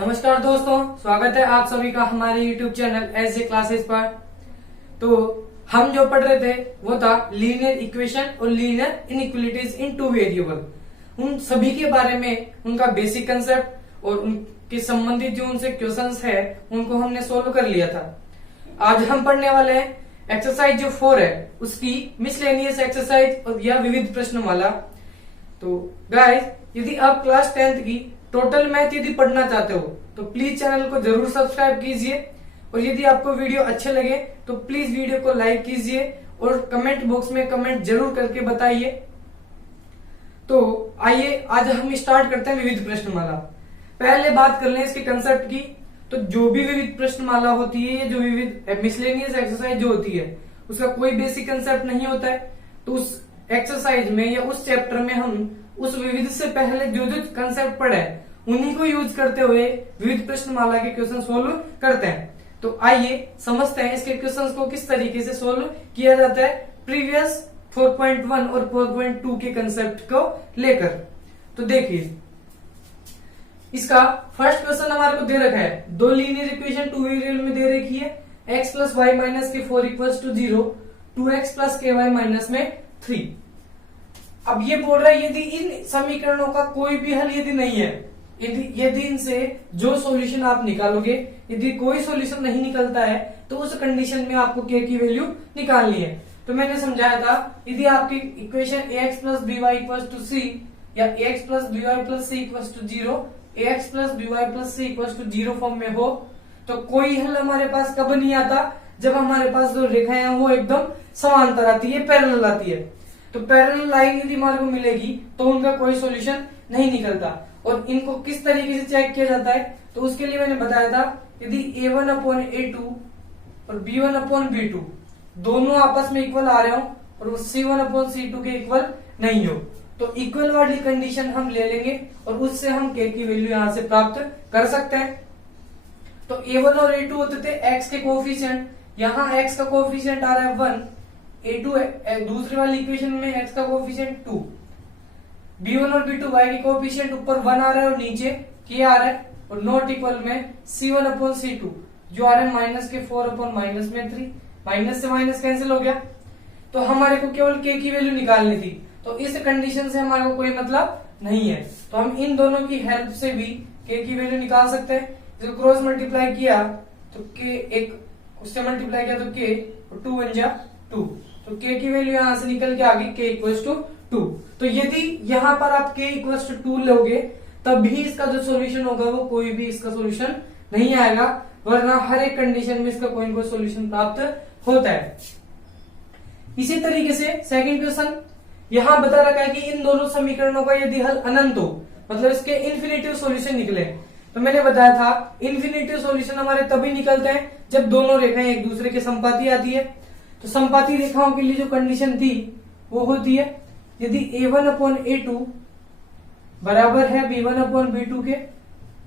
नमस्कार दोस्तों, स्वागत है आप सभी का हमारे YouTube चैनल एसजे क्लासेस पर। तो हम जो पढ़ रहे थे वो था लीनियर इक्वेशन और लीनियर इनइक्वालिटीज इन टू वेरिएबल। उन सभी के बारे में उनका बेसिक कंसेप्ट और उनके संबंधित जो उनसे क्वेश्चंस है उनको हमने सोल्व कर लिया था। आज हम पढ़ने वाले हैं एक्सरसाइज जो 4 है उसकी मिसलेनियस एक्सरसाइज या विविध प्रश्नमाला। तो गाइस, यदि आप क्लास 10th की टोटल मैथ यदि पढ़ना चाहते हो तो प्लीज चैनल को जरूर सब्सक्राइब कीजिए, और यदि आपको वीडियो अच्छे लगे तो प्लीज वीडियो को लाइक कीजिए और कमेंट बॉक्स में कमेंट जरूर करके बताइए। तो आइए आज हम स्टार्ट करते हैं विविध प्रश्नमाला। पहले बात कर लें इसके कंसेप्ट की। तो जो भी विविध प्रश्नमाला होती है, जो विविध मिसलेनियस एक्सरसाइज जो होती है उसका कोई बेसिक कंसेप्ट नहीं होता है। तो उस एक्सरसाइज में या उस चैप्टर में हम उस विविध से पहले जो जो कंसेप्ट पढ़े उन्हीं को यूज करते हुए विविध प्रश्नमाला के क्वेश्चन सोल्व करते हैं। तो आइए समझते हैं इसके क्वेश्चंस को किस तरीके से सोल्व किया जाता है प्रीवियस 4.1 और 4.2 के कंसेप्ट को लेकर। तो देखिए, इसका फर्स्ट क्वेश्चन हमारे को दे रखा है, दो लीनियर इक्वेशन टू वेरिएबल में दे रखी है, x प्लस वाई माइनस के 4 इक्वल्स टू 0, 2x प्लस के वाई माइनस में 3। अब ये बोल रहा है यदि इन समीकरणों का कोई भी हल यदि नहीं है, यदि इनसे जो सॉल्यूशन आप निकालोगे यदि कोई सॉल्यूशन नहीं निकलता है तो उस कंडीशन में आपको k की वैल्यू निकालनी है। तो मैंने समझाया था, यदि आपकी equation ax plus B Y equal to C या ax plus B Y plus C equal to 0, ax plus B Y plus C equal to 0 form में हो तो कोई हल हमारे पास कब नहीं आता, जब हमारे पास जो रेखाएं हैं वो एकदम समांतर आती है, पैरेलल आती है। तो पैरेलल लाइन यदि हमारे को मिलेगी तो उनका कोई सॉल्यूशन नहीं निकलता। और इनको किस तरीके से चेक किया जाता है, तो उसके लिए मैंने बताया था, यदि a1 अपॉन a2 और b1 अपॉन b2 दोनों आपस में इक्वल आ रहे हो और c1 अपॉन c2 के इक्वल नहीं हो तो इक्वल वाली कंडीशन हम ले लेंगे और उससे हम k की वैल्यू यहां से प्राप्त कर सकते हैं। तो a1 और a2 होते थे x के कोफिशिएंट, यहाँ x का कोफिशिएंट आ रहा है 1, a2 दूसरी वाली इक्वेशन में x का कोफिशिएंट 2, b1 और b2 y के कोफिशिएंट ऊपर 1 आ रहा है और नीचे k आ रहा है, और नॉट इक्वल में c1 अपॉन c2 जो आ रहा है माइनस के 4 अपॉन माइनस में 3, माइनस से माइनस कैंसिल हो गया। तो हमारे को केवल k की वैल्यू निकालनी थी, तो इस कंडीशन से हमारे को कोई मतलब नहीं है। तो हम इन दोनों की हेल्प से भी k की वैल्यू निकाल सकते हैं। जो क्रॉस मल्टीप्लाई किया तो k एक उससे मल्टीप्लाई किया तो k और 2 बन जा 2, तो k की वैल्यू यहां से निकल के आ गई k इक्वल्स टू 2। तो यदि यहाँ पर आप k इक्वल्स टू 2 लोगे तब भी इसका जो सॉल्यूशन होगा वो कोई भी इसका सॉल्यूशन नहीं आएगा, वरना हर एक कंडीशन में इसका कोई ना कोई सॉल्यूशन प्राप्त होता है। इसी तरीके से सेकंड क्वेश्चन यहाँ बता रखा है कि इन दोनों समीकरणों का यदि हल अनंत हो, मतलब इसके इन्फिनिटिव सॉल्यूशन निकले। तो मैंने बताया था इन्फिनिटिव सॉल्यूशन हमारे तभी निकलते हैं जब दोनों रेखाएं एक दूसरे के संपाती आती है। तो संपाती रेखाओं के लिए जो कंडीशन थी वो होती है, यदि a1 अपॉन a2 बराबर है b1 अपॉन b2 के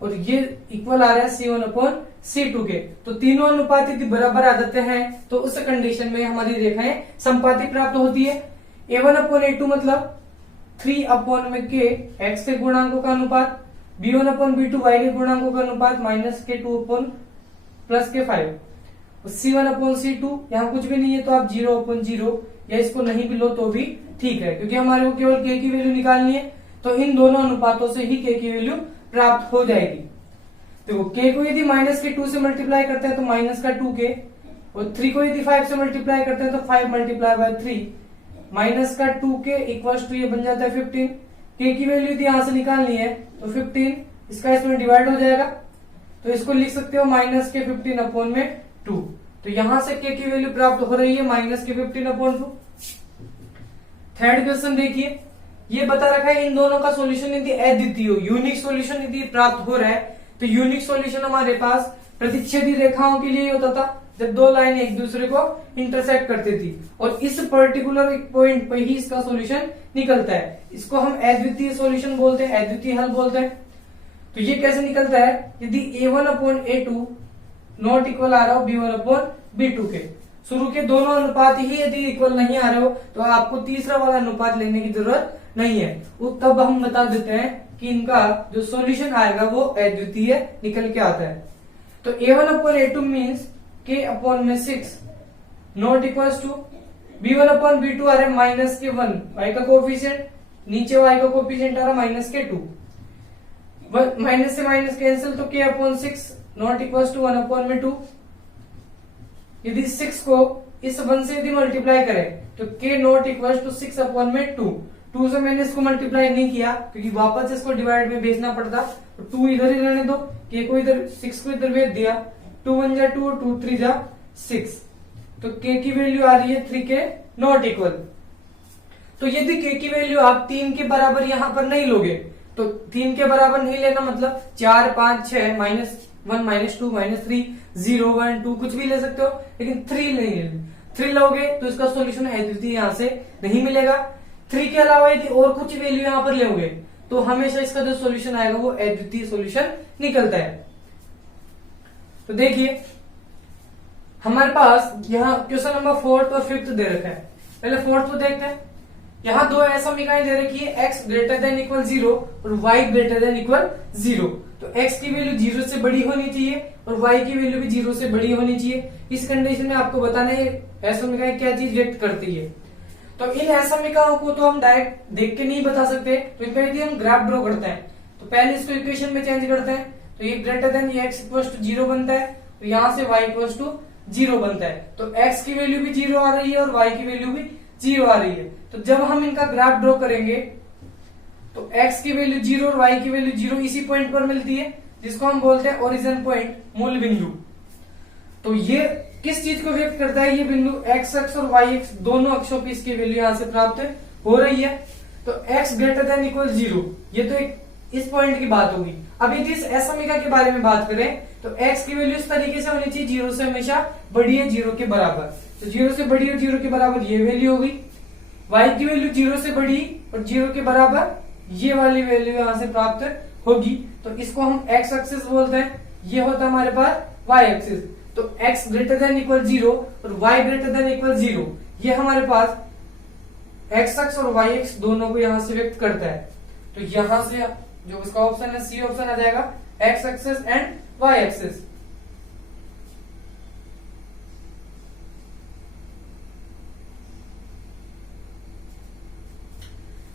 और ये इक्वल आ रहा है c1 अपॉन c2 के, तो तीनों अनुपात यदि बराबर आ जाते हैं तो उस कंडीशन में हमारी रेखाएं संपाती प्राप्त होती है। a1 अपॉन a2 मतलब 3 अपॉन में k x के गुणांकों का अनुपात, b1 अपॉन b2 y के गुणांकों का अनुपात माइनस के 2 अपॉन प्लस के 5, c1 अपॉन c2 यहाँ कुछ भी नहीं है तो आप 0 अपॉन 0 या इसको नहीं भी लो तो भी ठीक है, क्योंकि हमारे को केवल k की वैल्यू निकालनी है। तो इन दोनों अनुपातों से ही k की वैल्यू प्राप्त हो जाएगी। तो k को यदि माइनस के 2 से मल्टीप्लाई करते हैं तो माइनस का 2k, और 3 को यदि 5 से मल्टीप्लाई करते हैं तो 5 मल्टीप्लाई बाय 3, माइनस का 2k इक्वल्स टू ये बन जाता है 15। k की वैल्यू यदि यहां से निकालनी है तो 15 इसका इसमें डिवाइड हो जाएगा, तो इसको लिख सकते हो माइनस के 15 अपॉन में 2। तो यहां से k की वैल्यू प्राप्त हो रही है माइनस के 15 अपॉन 2। थर्ड क्वेश्चन देखिए, ये बता रखा है इन दोनों का सॉल्यूशन यदि अद्वितीय हो, यूनिक सॉल्यूशन यदि प्राप्त हो रहा है, तो यूनिक सॉल्यूशन हमारे पास प्रतिच्छेदी रेखाओं के लिए होता था जब दो लाइन एक दूसरे को इंटरसेक्ट करती थी, और इस पर्टिकुलर पॉइंट पर ही इसका सॉल्यूशन निकलता है। इसको हम अद्वितीय सॉल्यूशन बोलते हैं, अद्वितीय हल बोलते हैं। तो ये कैसे निकलता है, यदि a1 upon a2 not equal आ रहा हो b1 अपॉन b2 के, शुरू के दोनों अनुपात ही यदि इक्वल नहीं आ रहे हो तो आपको तीसरा वाला अनुपात लेने की जरूरत नहीं है। तब हम बता देते हैं कि इनका जो सॉल्यूशन आएगा वो अद्वितीय निकल के आता है। तो A1/A2 means K/6 not equals to B1/B2 आ रहा है -K1 y का कोफिशिएंट, नीचे y का कोफिशिएंट आ रहा है -K2, माइनस से माइनस कैंसिल तो K/6 नॉट इक्वल्स टू 1/2। यदि 6 को इस 1 से यदि मल्टीप्लाई करें तो K नॉट इक्वल्स टू 6/2। 2 से मैंने इसको मल्टीप्लाई नहीं किया क्योंकि वापस इसको डिवाइड में भेजना पड़ता, तो 2 इधर ही रहने दो, K को इधर 6 को इधर भेज दिया, 2 1 जा 2 2 3 जा 6, तो K की वैल्यू आ रही है 3K नॉट इक्वल। तो यदि K की वैल्यू आप 3 के बराबर यहां पर नहीं लोगे, तो 3 के बराबर नहीं लेना मतलब 4 5 6 -1 -2 -3 0 1 2 कुछ भी ले सकते हो, लेकिन 3 नहीं लेना। 3 लोगे तो इसका सॉल्यूशन अद्वितीय यहां से नहीं मिलेगा। 3 के अलावा यदि और कुछ वैल्यू यहां पर लोगे तो हमेशा इसका जो सॉल्यूशन आएगा वो अद्वितीय सॉल्यूशन निकलता है। तो देखिए हमारे पास यहाँ क्वेश्चन नंबर 4 और 5 दे रखा है। पहले 4 को देखते हैं। यहाँ दो असमीकरण दे रखी है, x ग्रेटर देन इक्वल 0 और y ग्रेटर देन इक्वल 0। तो x की वैल्यू 0 से बड़ी होनी चाहिए और y की वैल्यू भी 0 से बड़ी होनी चाहिए। इस कंडीशन में आपको बताना है असमीकरण क्या चीज व्यक्त करती है। तो इन असमीकरणों को तो हम डायरेक्ट देख के नहीं बता सकते, तो इनका यदि हम ग्राफ ड्रॉ करते हैं तो पहले इसको इक्वेशन में चेंज करते हैं, तो ये ग्रेटर देन ये x इक्वल टू 0 बनता है, तो यहाँ से y इक्वल टू 0 बनता है। तो x की वैल्यू भी 0 आ रही है और y की वैल्यू भी 0 आ रही है। तो जब हम इनका ग्राफ ड्रॉ करेंगे तो x की वैल्यू 0 और y की वैल्यू 0 इसी पॉइंट पर मिलती है, जिसको हम बोलते हैं ओरिजिन पॉइंट, मूल बिंदु। तो ये किस चीज को व्यक्त करता है, ये बिंदु x अक्ष और y अक्ष दोनों अक्षों की इसकी वैल्यू यहां से प्राप्त हो रही है। तो x ग्रेटर देन इक्वल 0, ये तो एक इस पॉइंट की बात होगी। अब यदि इस असमीकरण के बारे में बात करें तो x की वैल्यू इस तरीके से होनी चाहिए, 0 से हमेशा बड़ी है 0 के बराबर। तो 0 से बड़ी और 0 के बराबर ये वैल्यू होगी, y की वैल्यू 0 से बड़ी और 0 के बराबर ये वाली वैल्यू यहां से प्राप्त होगी। तो इसको हम x एक्सिस बोलते हैं, ये होता है हमारे पास y एक्सिस। तो x ग्रेटर देन इक्वल 0 और y ग्रेटर देन इक्वल 0, ये हमारे पास x अक्ष और y अक्ष दोनों को यहां से व्यक्त करता है। तो यहां से जो इसका ऑप्शन है सी ऑप्शन आ जाएगा, x axis and y axis.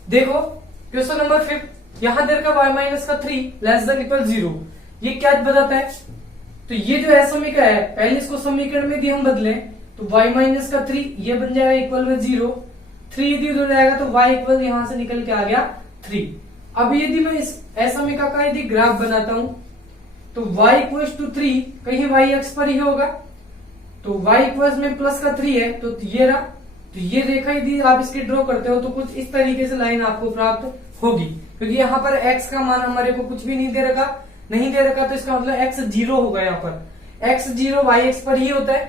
देखो क्वेश्चन नंबर 5, यहां देर का y माइनस का 3 लेस देन इक्वल 0, ये क्या बताता है। तो ये जो है समीकरण है, पहले इसको समीकरण में यदि हम बदले तो y माइनस का 3 ये बन जाएगा इक्वल में 0, 3 यदि उधर जाएगा तो y इक्वल यहां से निकल के आ गया 3। अब यदि मैं इस असमीकरण का यदि ग्राफ बनाता हूं तो y इक्वल टू 3 कहीं y अक्ष पर ही होगा, तो y इक्वल में प्लस का 3 है, तो ये रहा। तो ये रेखा यदि आप इसकी ड्रॉ करते हो तो कुछ इस तरीके से लाइन आपको प्राप्त होगी, क्योंकि यहाँ पर x का मान हमारे को कुछ भी नहीं दे रखा, तो इसका मतलब x 0 होगा। यहाँ पर x 0 y अक्ष पर ही होता है,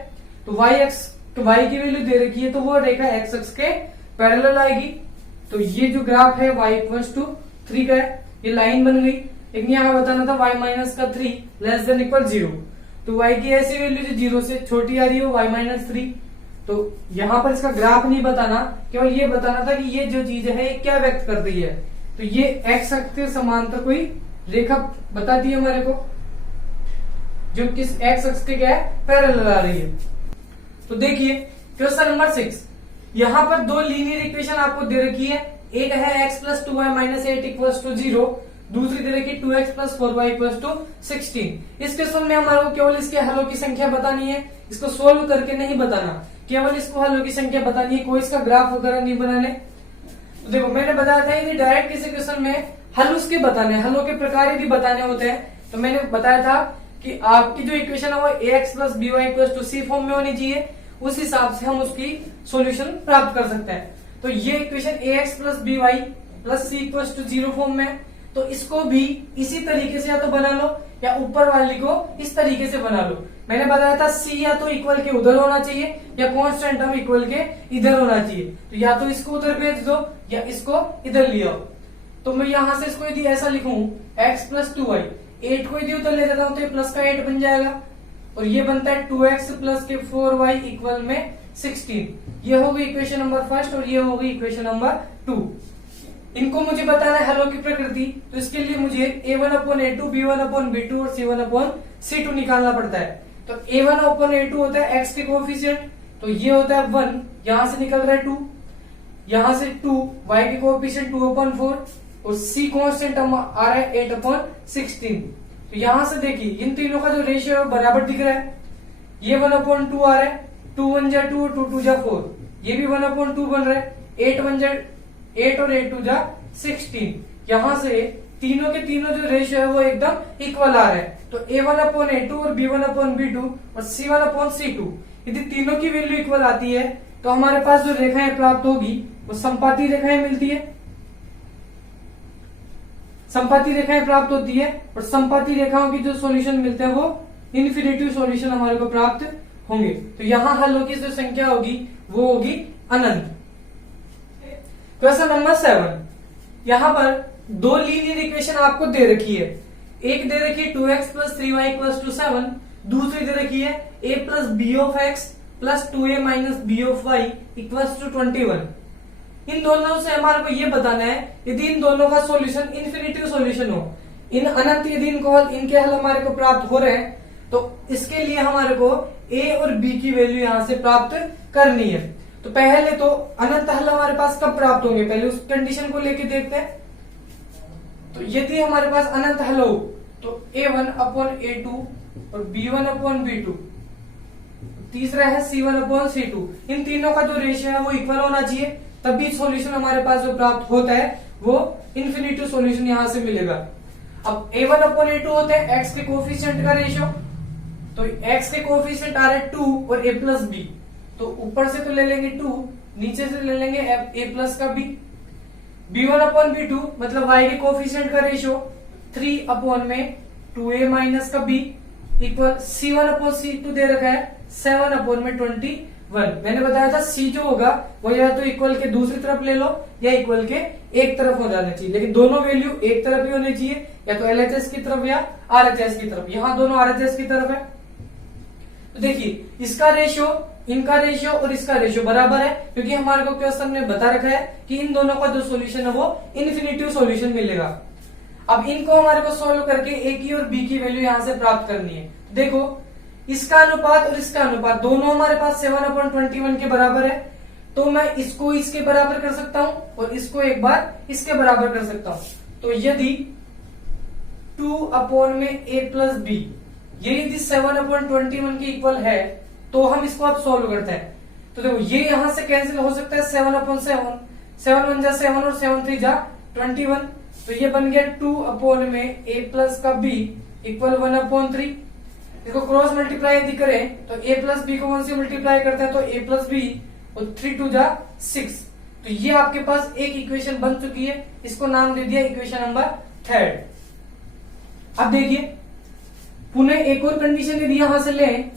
तो y अक्ष तो y की वैल्यू दे रखी है, तो वो रेखा x अक्ष के पैरेलल आएगी। तो ये जो ग्राफ है y इक्वल टू 3 का है, ये लाइन बन गई। लेकिन यहाँ बताना था y माइनस का 3 लेस देन इक्वल 0, तो y की ऐसी वैल्यू जो 0 से छोटी आ रही है y माइनस 3। तो यहाँ पर इसका ग्राफ नहीं बताना, केवल ये बताना था कि ये जो चीज है ये क्या व्यक्त कर रही है। तो ये x अक्ष के समांतर कोई रेखा बताती है हमारे को, जो किस x अक्ष के क्या है पैरेलल आ रही है। तो देखिए क्वेश्चन नंबर 6, यहाँ पर दो लीनियर इक्वेशन आपको दे रखी है, एक है x plus 2y minus 8 equals to 0, दूसरी दे रखी 2x plus 4y equals to 16। इस क्वेश्चन में हमारे को केवल इसके हलों की संख्या बतानी है, इसको सोल्व करके नहीं बताना, केवल इसको हलों की संख्या बतानी है, कोई इसका ग्राफ वगैरह नहीं बनाने। तो देखो मैंने बताया था कि डायरेक्ट किसी क्वेश्चन में हल उसके बताने, हलों के प्रकार यदि बताने होते हैं, तो मैंने बताया था कि आपकी जो इक्वेशन है वो ax plus by equals to c form में होनी चाहिए, उस हिसाब से हम उसकी सॉल्यूशन प्राप्त कर सकते हैं। तो ये equation ax plus by plus c equals to 0 form में है, तो इसको भी इसी तरीके से या तो बना लो या ऊपर वाली को इस तरीके से बना लो। मैंने बताया था c या तो इक्वल के उधर होना चाहिए या कांस्टेंट टर्म इक्वल के इधर होना चाहिए, तो या तो इसको उधर भेज दो या इसको इधर ले आओ। तो मैं यहां से इसको यदि ऐसा लिखूं x प्लस 2y, 8 को यदि उधर ले जाता हूं तो ये प्लस का 8 बन जाएगा, और ये बनता है 2x प्लस के 4y इक्वल में 16। ये होगी इक्वेशन नंबर 1 और ये होगी इक्वेशन नंबर 2। इनको मुझे बताना है हलों की प्रकृति, तो इसके लिए मुझे a1/a2, b1/b2 और c1/c2 निकालना पड़ता है। तो a1/a2 होता है x के कोएफिशिएंट, तो ये होता है 1, यहां से निकल रहा है 2, यहां से 2, y के कोएफिशिएंट 2/4 और c कांस्टेंट आ रहा है 8/16। तो यहां से देखिए इन तीनों का जो रेशियो है बराबर दिख रहा है, ये 1/2 आ रहा है, 2 1 जा 2 2 2 जा 4, ये भी 1/2 बन रहा है, 8 1 जा 8 और 8 2 जा 16। यहां से तीनों के तीनों जो रेशियो है वो एकदम इक्वल आ रहा है। तो a1/a2 और b1/b2 और c1/c2 यदि तीनों की वैल्यू इक्वल आती है तो हमारे पास जो रेखाएं प्राप्त होगी वो संपाती रेखाएं मिलती है, संपाती रेखाएं प्राप्त होती है और संपाती रेखाओं की जो सॉल्यूशन मिलते हैं वो इन्फिनिटिव सॉल्यूशन हमारे को प्राप्त होंगे। तो यहां हलों की जो संख्या होगी वो होगी अनंत। क्वेश्चन नंबर 7, यहां पर दो लीनियर इक्वेशन आपको दे रखी है, एक दे रखी है 2x + 3y = 7, दूसरी दे रखी है a + b of x + 2a - b of y = 21। इन दोनों से हमारे को ये बताना है यदि इन दोनों का सॉल्यूशन इन्फिनिटिव सॉल्यूशन हो, इन अनंत यदि इनके हल हमारे को प्राप्त हो रहे हैं, तो इसके लिए हमारे को a और b की वैल्यू यहां से प्राप्त करनी है। तो पहले तो अनंत हल हमारे पास कब प्राप्त होंगे, पहले उस कंडीशन को लेके देखते हैं। तो यदि हमारे पास अनंत हल हो तो a1/a2 और b1/b2, तीसरा है c1/c2, इन तीनों का जो रेशियो है वो इक्वल होना चाहिए, तभी सॉल्यूशन हमारे पास जो प्राप्त होता है वो इन्फिनिटिव सॉल्यूशन यहां से मिलेगा। अब a1/a2 होते हैं x के कोएफिशिएंट का रेशियो, तो x के कोएफिशिएंट आ रहे हैं 2 और a + b, तो ऊपर से तो ले लेंगे 2, नीचे से ले लेंगे a + का b। b1/b2 मतलब y के कोएफिशिएंट का रेशियो 3/2a - का b इक्वल c1/c2 दे रखा है 7/21। मैंने बताया था c जो होगा वो या तो इक्वल के दूसरी तरफ ले लो या इक्वल के एक तरफ हो जाना चाहिए, लेकिन दोनों वैल्यू एक तरफ ही होनी चाहिए, या तो LHS की तरफ या RHS की तरफ। यहाँ दोनों RHS की तरफ है। तो देखिए इसका रेशियो, इनका रेशियो और इसका रेशियो बराबर है, क्योंकि हमारे को क्वेश्चन में बता रखा है कि इन दोनों का जो सॉल्यूशन है वो इन्फिनिटिव सॉल्यूशन मिलेगा। अब इनको हमारे को सोल्व करके a की और b की वैल्यू यहां से प्राप्त करनी है। देखो इसका अनुपात और इसका अनुपात दोनों हमारे पास 7/21 के बराबर है, तो मैं इसको इसके बराबर कर सकता हूं और इसको एक बार इसके बराबर कर सकता हूं। तो यदि 2/a + b ये यदि 7/21 के इक्वल है तो हम इसको अब सोल्व करते हैं। तो देखो ये यहां से कैंसिल हो सकता है 7/7, 7 1 जा 7 और 7 3 जा 21, तो ये बन गया 2/a + का b इक्वल 1/3। इसको क्रॉस मल्टीप्लाई यदि करें तो a + b को 1 से मल्टीप्लाई करते हैं तो a + b और 3 2 जा 6। तो ये आपके पास एक इक्वेशन बन चुकी है, इसको नाम दे दिया इक्वेशन नंबर 3। अब देखिए पुनः एक और कंडीशन यदि यहां से लें,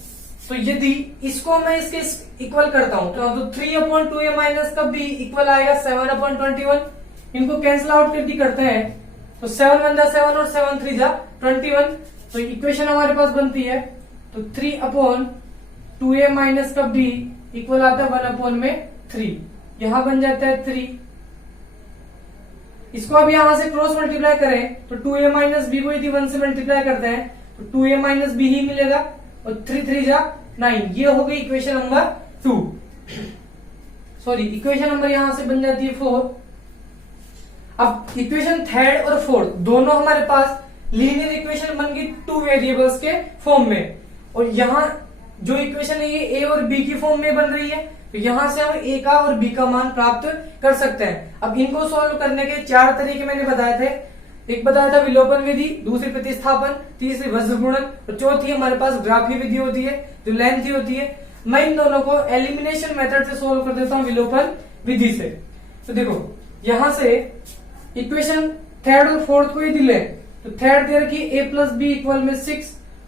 तो यदि इसको मैं इसके इक्वल करता हूं तो 3/2a - का b इक्वल आएगा 7/21। इनको कैंसिल आउट कर दी करते हैं तो 7 1 जा 7 और 7 3 जा 21। तो इक्वेशन हमारे पास बनती है तो 3/2a - का b इक्वल आता है 1/3। यहां बन जाता है 3। इसको अब यहां से क्रॉस मल्टीप्लाई करें तो 2a - b को यदि 1 से मल्टीप्लाई करते हैं तो 2a - b ही मिलेगा और 3 3 जा 9। ये हो गई equation number 2। Sorry equation number यहां से बन जाती है 4। अब इक्वेशन 3 और 4 दोनों हमारे पास लीनियर इक्वेशन बन गई 2 वेरिएबल्स के फॉर्म में, और यहाँ जो इक्वेशन है ये a और b की फॉर्म में बन रही है, तो यहां से हम a का और b का मान प्राप्त कर सकते हैं। अब इनको सॉल्व करने के 4 तरीके मैंने बताए थे। एक बताया था विलोपन विधि, दूसरी प्रतिस्थापन, तीसरी वज्र गुणन और चौथी हमारे पास ग्राफी विधि होती है जो लेंथी होती है। मैं इन दोनों को एलिमिनेशन मेथड से सोल्व कर देता हूं विलोपन विधि से। तो देखो यहां से इक्वेशन 3 और 4 को यदि ले तो 3 दे रखी a + b इक्वल में 6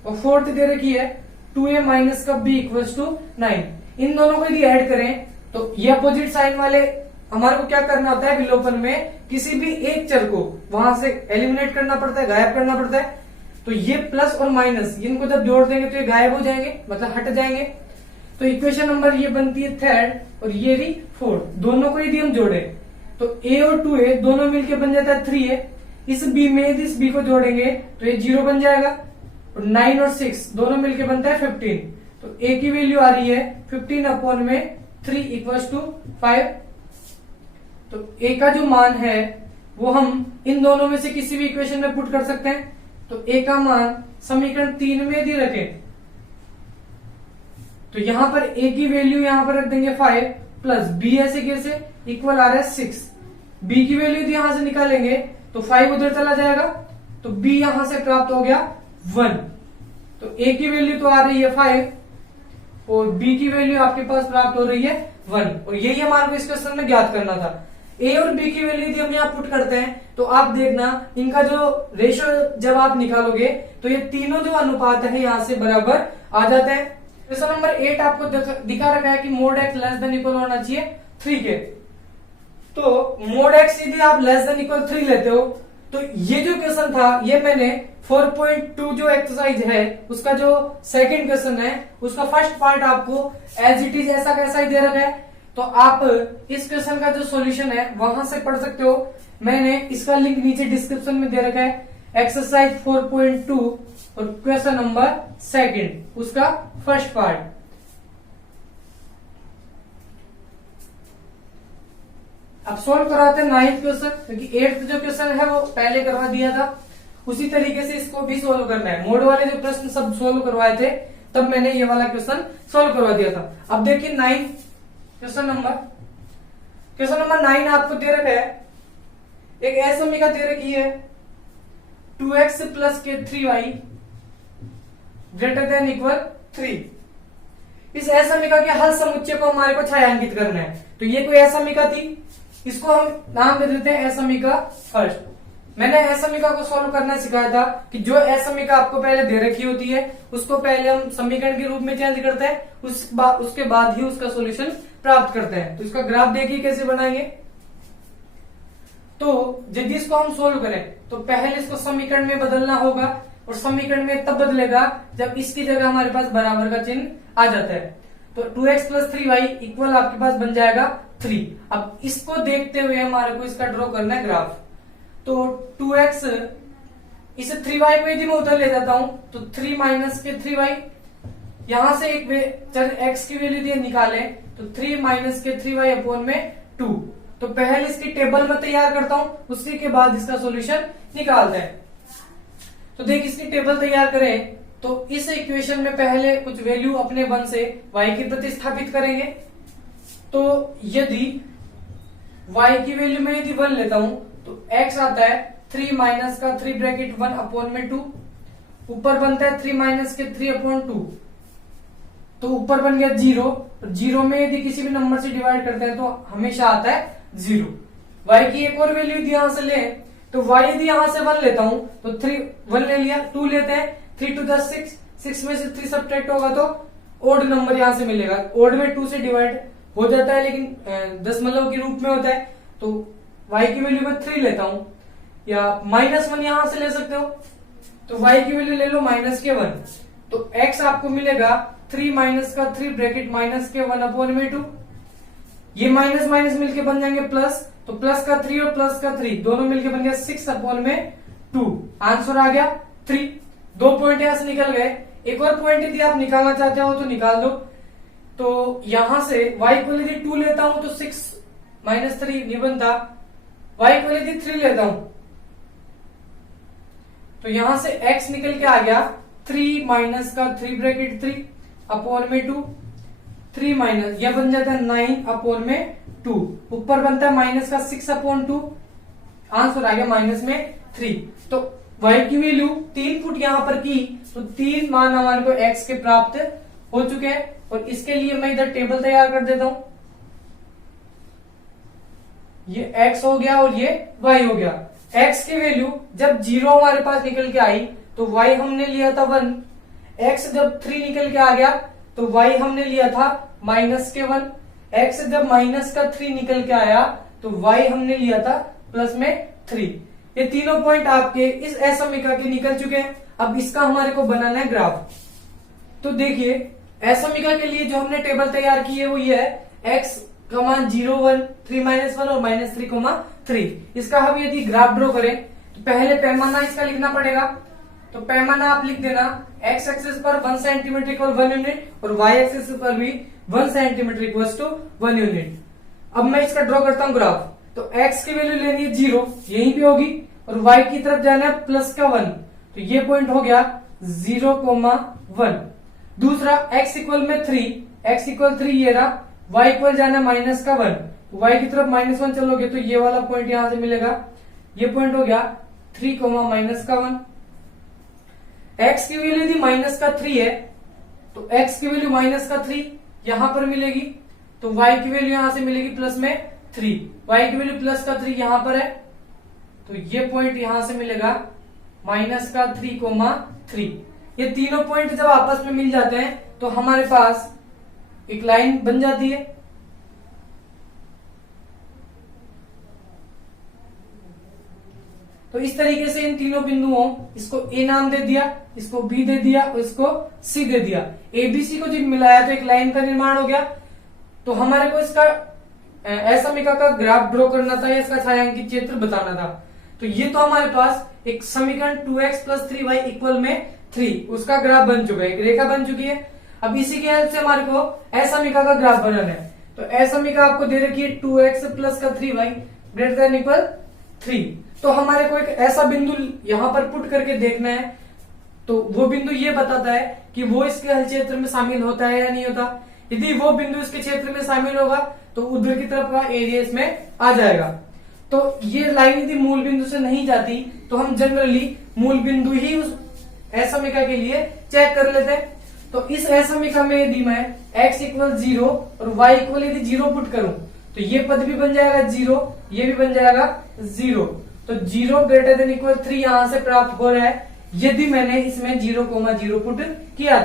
और 4 दे रखी है 2a - का b इक्वल्स टू 9। इन दोनों को यदि ऐड करें तो ये अपोजिट साइन वाले हमारे को क्या करना होता है, विलोपन में किसी भी एक चर को वहां से एलिमिनेट करना पड़ता है, गायब करना पड़ता है। तो ये प्लस और माइनस इनको जब जोड़ देंगे तो ये गायब हो जाएंगे, मतलब हट जाएंगे। तो इक्वेशन नंबर ये बनती है 3 और ये रही 4। दोनों को यदि हम जोड़े तो a और 2a दोनों मिलके बन जाता है 3a। इस b में यदि इस b को जोड़ेंगे तो ये 0 बन जाएगा, और 9 और 6 दोनों मिलके बनता है 15। तो a की वैल्यू आ रही है 15 अपॉन में 3 इक्वल्स टू 5। तो a का जो मान है वो हम इन दोनों में से किसी भी इक्वेशन में पुट कर सकते हैं। तो a का मान समीकरण 3 में यदि रखें तो यहां पर a की वैल्यू यहां पर रख देंगे 5 प्लस b ऐसे कैसे इक्वल आ रहा है 6। b की वैल्यू यदि यहां से निकालेंगे तो 5 उधर चला जाएगा, तो b यहां से प्राप्त हो गया 1। तो a की वैल्यू तो आ रही है 5 और b की वैल्यू आपके पास प्राप्त हो रही है 1, और यही हमारे को इस क्वेश्चन में ज्ञात करना था। a और b की वैल्यू यदि हम यहाँ पुट करते हैं तो आप देखना इनका जो रेशियो जब आप निकालोगे तो ये तीनों जो अनुपात है यहाँ से बराबर आ जाते हैं। क्वेश्चन नंबर 8 आपको दिखा रखा है कि mode x less than equal होना चाहिए 3 के। तो मोड x यदि आप लेस देन इक्वल 3 लेते हो तो ये जो क्वेश्चन था ये मैंने 4.2 जो एक्सरसाइज है उसका जो सेकंड क्वेश्चन है उसका फर्स्ट पार्ट आपको एज इट इज ऐसा कैसा ही दे रखा है। तो आप इस क्वेश्चन का जो सॉल्यूशन है वहां से पढ़ सकते हो। मैंने इसका लिंक नीचे डिस्क्रिप्शन में दे रखा है, एक्सरसाइज 4.2 और क्वेश्चन नंबर सेकंड उसका फर्स्ट पार्ट। अब सोल्व कराते हैं 9th क्वेश्चन, क्योंकि 8th जो क्वेश्चन है वो पहले करवा दिया था, उसी तरीके से इसको भी सोल्व करना है। मोड वाले जो प्रश्न सब सोल्व करवाए थे तब मैंने ये वाला क्वेश्चन सोल्व करवा दिया था। अब देखिए 9 क्वेश्चन नंबर 9 आपको दे रखा है, एक असमीका दे रखी है 2x प्लस के 3y ग्रेटर देन इक्वल 3। इस असमीका के हल समुच्चय को हमारे को छायांकित करना है। तो ये कोई असमीका थी, इसको हम नाम दे देते हैं असमीका फर्स्ट। मैंने असमीका को सॉल्व करना सिखाया था कि जो असमीका आपको पहले दे रखी होती है उसको पहले हम समीकरण के रूप में चेंज करते हैं, उसके बाद ही उसका सॉल्यूशन प्राप्त करते हैं। तो इसका ग्राफ देखिए कैसे बनाएंगे। तो यदि इसको हम सोल्व करें तो पहले इसको समीकरण में बदलना होगा, और समीकरण में तब बदलेगा जब इसकी जगह हमारे पास बराबर का चिन्ह आ जाता है। तो 2x प्लस 3y इक्वल आपके पास बन जाएगा 3। अब इसको देखते हुए हमारे को इसका ड्रॉ करना है ग्राफ। तो 2x इसे 3y को यदि मैं उधर ले जाता हूं तो 3 माइनस के 3y, यहां से एक चर x की वैल्यू दिए निकाले तो 3 माइनस के 3y अपॉन में 2। तो पहले इसकी टेबल में तैयार करता हूं, उसी के बाद इसका सॉल्यूशन निकालते हैं। तो देख इसकी टेबल तैयार करें तो इस इक्वेशन में पहले कुछ वैल्यू अपने 1 से y की प्रतिस्थापित करेंगे। तो यदि y की वैल्यू में यदि 1 लेता हूं तो x आता है 3 माइनस का 3 ब्रैकेट 1 अपॉन में 2, ऊपर बनता है 3 माइनस के 3 अपॉन 2, तो ऊपर बन गया 0। 0 में यदि किसी भी नंबर से डिवाइड करते हैं तो हमेशा आता है 0। y की एक और वैल्यू यदि यहां से ले तो y यदि यहां से 1 लेता हूं तो 1 ले लिया, 2 लेते हैं, 3 2 10 6 में से 3 सब्ट्रैक्ट होगा तो ओड नंबर यहां से मिलेगा। ओड में 2 से डिवाइड हो जाता है लेकिन दशमलव के रूप में होता है। तो y की वैल्यू में 3 लेता हूं, या -1 यहां से ले सकते हो, तो y की वैल्यू ले लो -1। तो x आपको मिलेगा 3 माइनस का 3 ब्रैकेट -1 अपॉन में 2। ये माइनस माइनस मिलके बन जाएंगे प्लस, तो प्लस का 3 और प्लस का 3 दोनों मिलके बन गया 6 अपॉन में 2। आंसर आ गया 3। 2 पॉइंट यहां से निकल गए। एक और पॉइंट यदि आप निकालना चाहते हो तो निकाल दो। तो यहां से y को यदि 2 लेता हूं तो 6 माइनस 3 नहीं बनता, y को यदि 3 लेता हूं तो यहां से x निकल के आ गया 3 माइनस का 3 ब्रैकेट 3 अपॉन में 2, 3 माइनस यह बन जाता है 9 अपॉन में 2, ऊपर बनता है माइनस का 6 अपॉन 2, आंसर आ गया माइनस में 3। तो y की वैल्यू 3 फुट यहां पर की तो 3 मान हमारे को x के प्राप्त हो चुके हैं। और इसके लिए मैं इधर टेबल तैयार कर देता हूं, ये x हो गया और ये y हो गया। x की वैल्यू जब 0 हमारे पास निकल के आई तो y हमने लिया था 1, x जब 3 निकल के आ गया तो y हमने लिया था -1, x जब -3 निकल के आया तो y हमने लिया था +3। ये तीनों पॉइंट आपके इस असमीका के निकल चुके हैं। अब इसका हमारे को बनाना है ग्राफ। तो देखिए असमीका के लिए जो हमने टेबल तैयार की है वो ये है, x मान 0 1 3 -1 और -3, इसका हम यदि ग्राफ ड्रॉ करें तो पहले पैमाना इसका लिखना पड़ेगा। तो पैमाना आप लिख देना, x एक्सिस पर 1 सेंटीमीटर इक्वल 1 यूनिट और y एक्सिस पर भी 1 सेंटीमीटर इक्वल टू 1 यूनिट। अब मैं इसका ड्रॉ करता हूं ग्राफ। तो x की वैल्यू लेनी है 0, यहीं पे होगी, और y की तरफ जाना है +1, तो ये पॉइंट हो गया 0,1। दूसरा x इक्वल में 3, x इक्वल 3 ये रहा, y इक्वल जाना -1, y की तरफ -1 चलोगे तो ये वाला पॉइंट यहां से मिलेगा, ये पॉइंट हो गया 3, -1। x की वैल्यू यदि -3 है तो x की वैल्यू -3 यहां पर मिलेगी, तो y की वैल्यू यहां से मिलेगी +3, y की वैल्यू +3 यहां पर है, तो ये पॉइंट यहां से मिलेगा -3,3। ये तीनों पॉइंट जब आपस में मिल जाते हैं तो हमारे पास एक लाइन बन जाती है। तो इस तरीके से इन तीनों बिंदुओं, इसको A नाम दे दिया, इसको B दे दिया और इसको C दे दिया, ABC को जब मिलाया तो एक लाइन का निर्माण हो गया। तो हमारे को इसका असमिका का ग्राफ ड्रॉ करना था या इसका छायांकित क्षेत्र बताना था। तो ये तो हमारे पास एक समीकरण 2x + 3y इक्वल में 3, उसका ग्राफ बन चुका है, एक रेखा बन चुकी है। अब इसी के हेल्प से हमारे को असमिका का ग्राफ बनाना है। तो असमिका आपको दे रखी है 2x + 3y ≥ 3। तो हमारे को एक ऐसा बिंदु यहां पर पुट करके देखना है, तो वो बिंदु ये बताता है कि वो इसके हल क्षेत्र में शामिल होता है या नहीं होता। यदि वो बिंदु इसके क्षेत्र में शामिल होगा तो उधर की तरफ का एरिया इसमें आ जाएगा। तो ये लाइन यदि मूल बिंदु से नहीं जाती तो हम जनरली मूल बिंदु ही उस असमिका के लिए चेक कर लेते हैं। तो इस असमिका में यदि मैं x इक्वल 0 और y इक्वल यदि 0 पुट करूं तो ये पद भी बन जाएगा 0, ये भी बन जाएगा 0। तो 0 ≥ 3 यहां से प्राप्त हो रहा है यदि मैंने इसमें 0,0 पुट किया।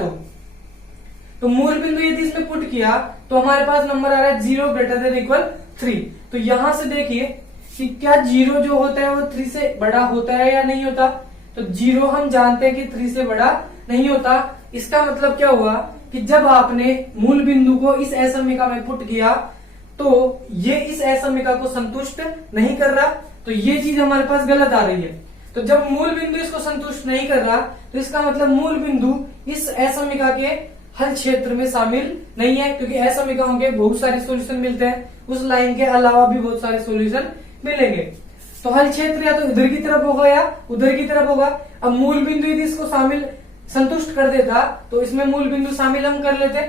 तो मूल बिंदु यदि इसमें पुट किया तो हमारे पास नंबर आ रहा है 0 ≥ 3। तो यहां से देखिए कि क्या 0 जो होता है वो 3 से बड़ा होता है या नहीं होता। तो 0 हम जानते हैं कि 3 से बड़ा नहीं होता। इसका मतलब क्या हुआ कि जब आपने मूल बिंदु को इस असमिका में पुट किया तो ये इस असमिका को संतुष्ट नहीं कर रहा, तो ये चीज हमारे पास गलत आ रही है। तो जब मूल बिंदु इसको संतुष्ट नहीं कर रहा तो इसका मतलब मूल बिंदु इस असमिका के हल क्षेत्र में शामिल नहीं है, क्योंकि असमिकाओं के बहुत सारे सॉल्यूशन मिलते हैं, उस लाइन के अलावा भी बहुत सारे सॉल्यूशन मिलेंगे। तो हल क्षेत्र या तो इधर की तरफ होगा या उधर की तरफ होगा। अब मूल बिंदु यदि इसको शामिल संतुष्ट कर देता तो इसमें मूल बिंदु शामिल हम कर लेते।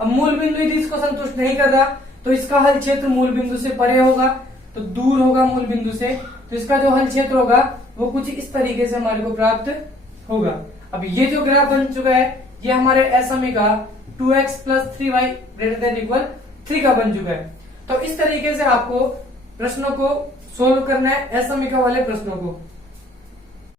अब मूल बिंदु यदि इसको संतुष्ट नहीं कर रहा तो इसका हल क्षेत्र मूल बिंदु से परे होगा, तो दूर होगा मूल बिंदु से, तो इसका जो हल क्षेत्र होगा वो कुछ इस तरीके से हमारे को प्राप्त होगा। अब ये जो ग्राफ बन चुका है ये हमारे असमिका 2x + 3y ≥ 3 का बन चुका है। तो इस तरीके से आपको प्रश्नों को सोल्व करना है, असमिका वाले प्रश्नों को।